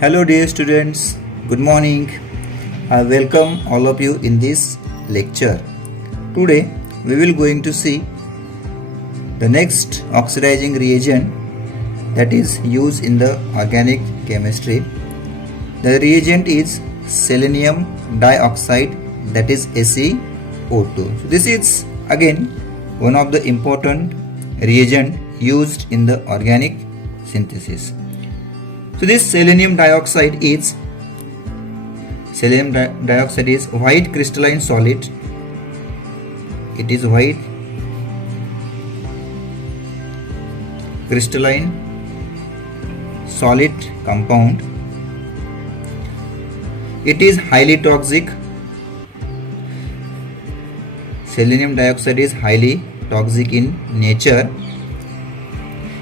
Hello dear students, good morning. I welcome all of you in this lecture. Today we will going to see the next oxidizing reagent that is used in the organic chemistry. The reagent is selenium dioxide, that is SeO2. So this is again one of the important reagent used in the organic synthesis. So this selenium dioxide is white crystalline solid. It is white crystalline solid compound. It is highly toxic. Selenium dioxide is highly toxic in nature.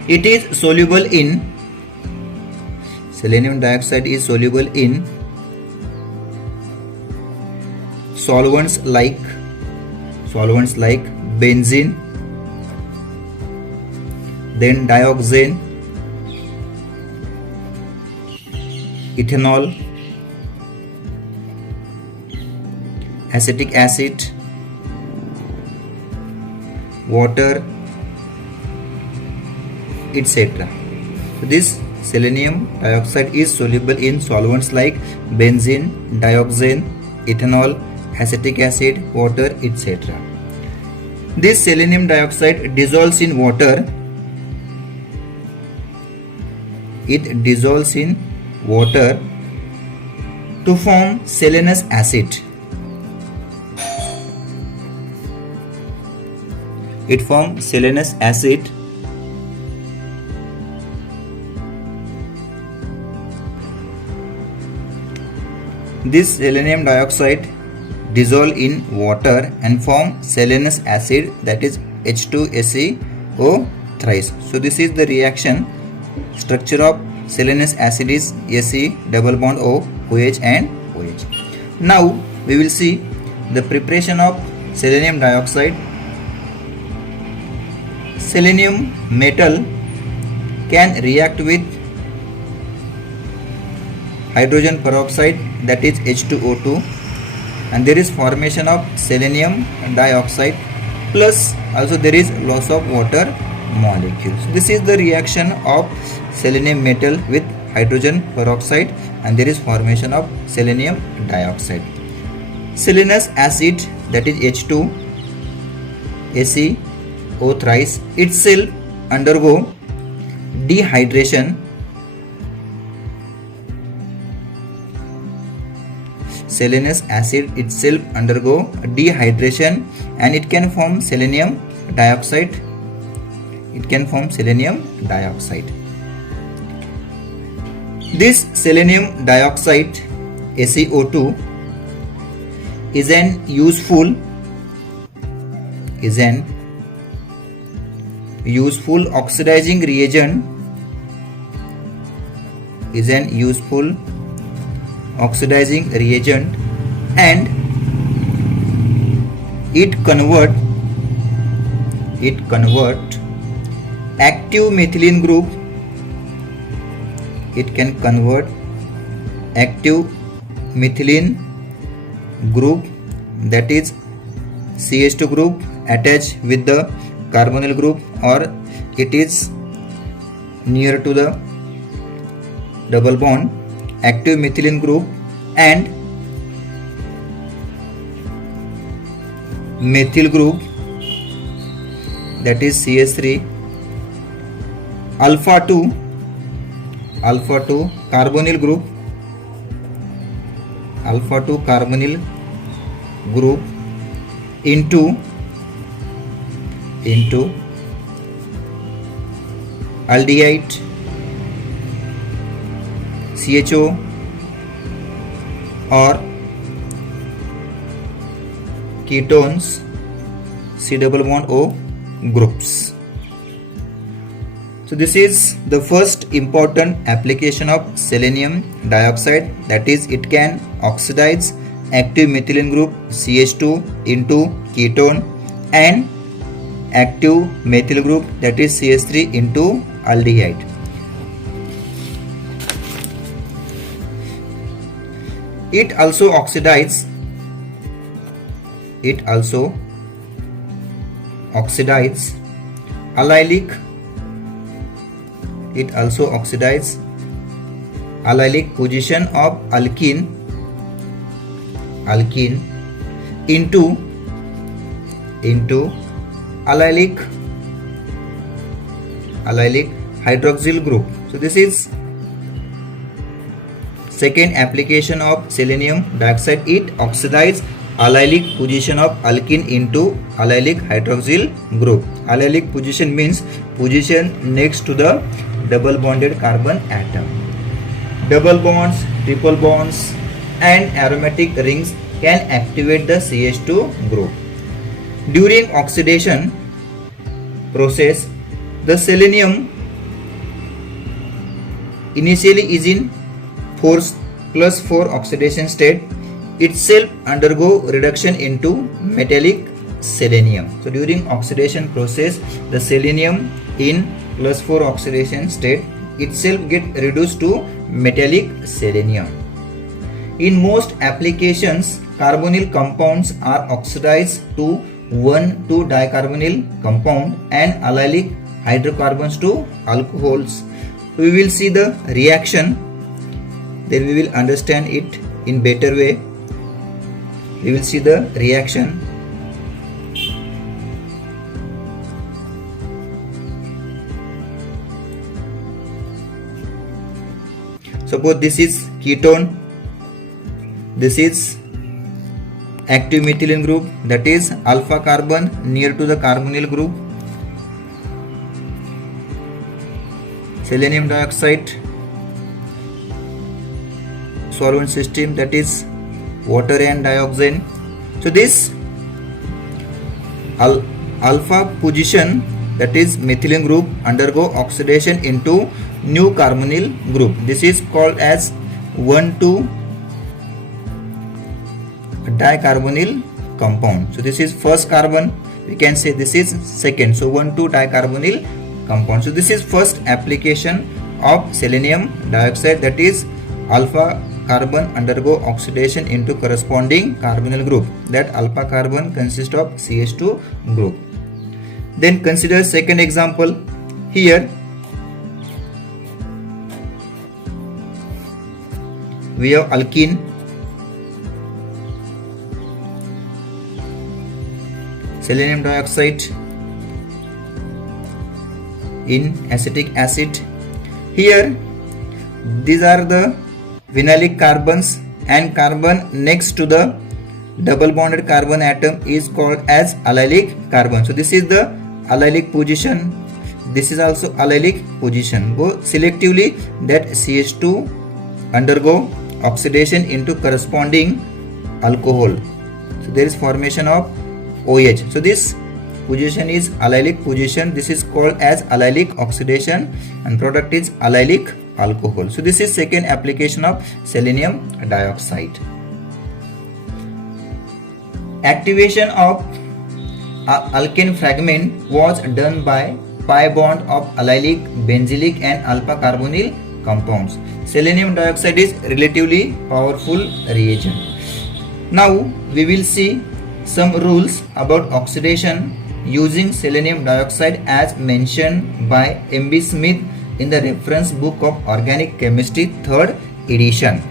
It is soluble in Selenium dioxide is soluble in solvents like benzene, then dioxane, ethanol, acetic acid, water, etc. So this selenium dioxide is soluble in solvents like benzene, dioxane, ethanol, acetic acid, water, etc. This selenium dioxide dissolves in water. It dissolves in water to form selenous acid. It forms selenous acid. This selenium dioxide dissolve in water and form selenous acid, that is H2SeO thrice. So this is the reaction. Structure of selenous acid is Se double bond O, OH and OH. Now we will see the preparation of selenium dioxide. Selenium metal can react with hydrogen peroxide, that is H2O2, and there is formation of selenium dioxide, plus also there is loss of water molecules. This is the reaction of selenium metal with hydrogen peroxide, and there is formation of selenium dioxide. Selenous acid, that is H2SeO thrice, itself undergo dehydration. Selenous acid itself undergo dehydration and it can form selenium dioxide. This selenium dioxide SeO2 is an useful oxidizing reagent. And it convert active methylene group. It can convert active methylene group, that is CH2 group attached with the carbonyl group, or it is near to the double bond, active methylene group and methyl group, that is CH3, alpha 2 carbonyl group into aldehyde CHO or ketones C double bond O groups. So this is the first important application of selenium dioxide, that is it can oxidize active methylene group CH2 into ketone and active methyl group, that is CH3 into aldehyde. It also oxidizes allylic. It also oxidizes allylic position of alkene into allylic hydroxyl group. So this is second application of selenium dioxide. It oxidizes allylic position of alkene into allylic hydroxyl group. Allylic position means position next to the double bonded carbon atom. Double bonds, triple bonds and aromatic rings can activate the CH2 group. During oxidation process, the selenium initially is in 4+4 oxidation state, itself undergo reduction into metallic selenium. So during oxidation process, the selenium in +4 oxidation state itself get reduced to metallic selenium. In most applications, carbonyl compounds are oxidized to 1,2-dicarbonyl compound and allylic hydrocarbons to alcohols. We will see the reaction, then we will understand it in better way. We will see the reaction. Suppose this is ketone, this is active methylene group, that is alpha carbon near to the carbonyl group. Selenium dioxide solvent system, that is water and dioxane. So this alpha position, that is methylene group, undergo oxidation into new carbonyl group. This is called as 1,2-dicarbonyl compound. So this is first carbon, we can say this is second. So 1,2-dicarbonyl compound. So this is first application of selenium dioxide, that is alpha carbon undergo oxidation into corresponding carbonyl group. That alpha carbon consists of CH2 group. Then consider second example. Here we have alkene, selenium dioxide in acetic acid. Here these are the vinylic carbons, and carbon next to the double bonded carbon atom is called as allylic carbon. So this is the allylic position, this is also allylic position. Go selectively that CH2 undergo oxidation into corresponding alcohol. So there is formation of OH. So this position is allylic position. This is called as allylic oxidation and product is allylic alcohol. So this is second application of selenium dioxide. Activation of alkane fragment was done by pi bond of allylic, benzylic and alpha carbonyl compounds. Selenium dioxide is relatively powerful reagent. Now we will see some rules about oxidation using selenium dioxide as mentioned by M.B. Smith in the reference book of Organic Chemistry 3rd edition.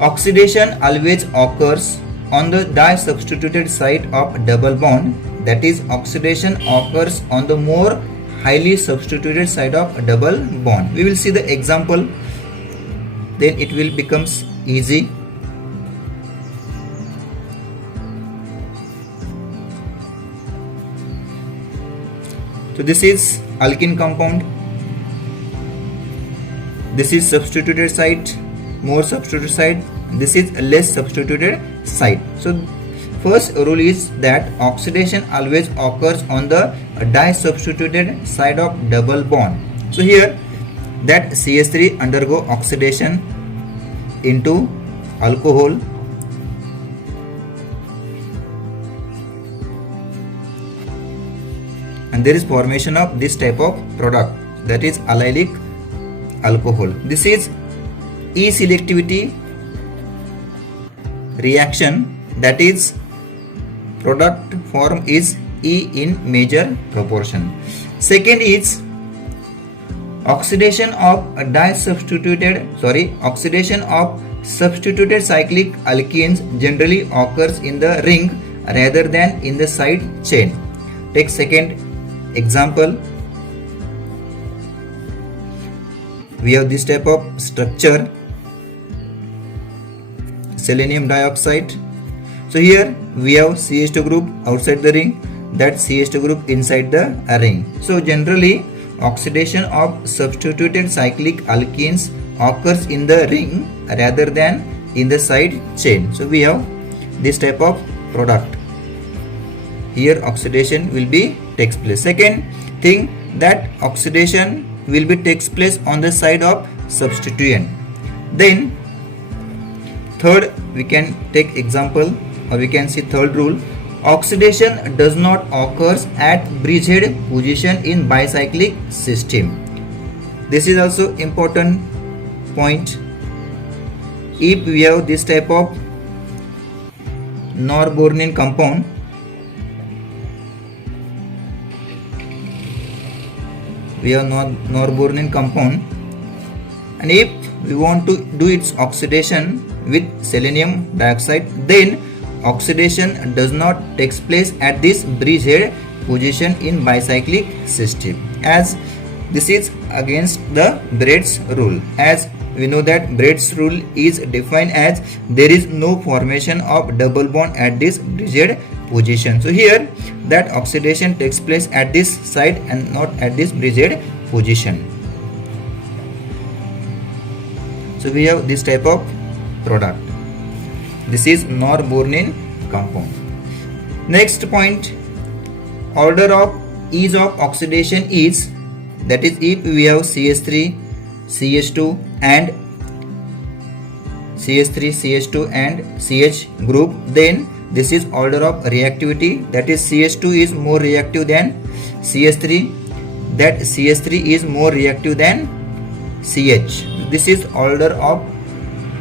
Oxidation always occurs on the di-substituted site of double bond, that is oxidation occurs on the more highly substituted side of double bond. We will see the example, then it will becomes easy. So this is alkene compound, this is substituted site, more substituted site, this is less substituted site. So first rule is that oxidation always occurs on the di-substituted side of double bond. So here that CH3 undergo oxidation into alcohol, and there is formation of this type of product, that is allylic alcohol. This is E-selectivity reaction, that is product form is E in major proportion. Second is oxidation of substituted cyclic alkenes generally occurs in the ring rather than in the side chain. Take second example. We have this type of structure, selenium dioxide. So here we have CH2 group outside the ring, that CH2 group inside the ring. So generally oxidation of substituted cyclic alkenes occurs in the ring rather than in the side chain. So we have this type of product. Here oxidation will be takes place. Second thing, that oxidation will be takes place on the side of substituent. Then third, we can take example, or we can see third rule. Oxidation does not occur at bridgehead position in bicyclic system. This is also important point. If we have this type of norbornene compound, and if we want to do its oxidation with selenium dioxide, then oxidation does not take place at this bridgehead position in bicyclic system, as this is against the Braid's rule. As we know that Braid's rule is defined as there is no formation of double bond at this bridgehead position. So here that oxidation takes place at this side and not at this bridgehead position. So we have this type of product. This is norbornene compound. Next point, order of ease of oxidation is, that is if we have CH3, CH2 and CH group, then this is order of reactivity, that is CH2 is more reactive than CH3, that CH3 is more reactive than CH. This is order of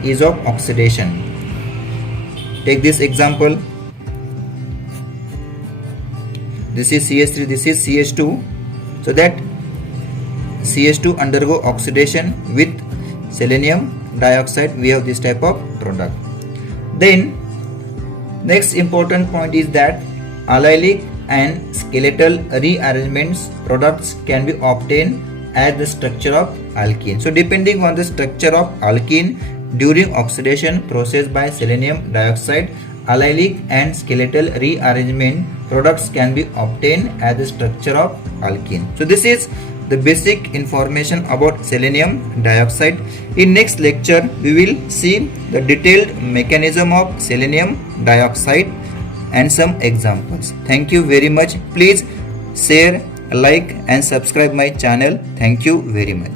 ease of oxidation. Take this example. This is CH3, this is CH2. So that CH2 undergo oxidation with selenium dioxide, we have this type of product. Then next important point is that allylic and skeletal rearrangements products can be obtained as the structure of alkene. So depending on the structure of alkene during oxidation process by selenium dioxide, allylic and skeletal rearrangement products can be obtained as the structure of alkene. So this is the basic information about selenium dioxide. In next lecture we will see the detailed mechanism of selenium dioxide and some examples. Thank you very much. Please share, like and subscribe my channel. Thank you very much.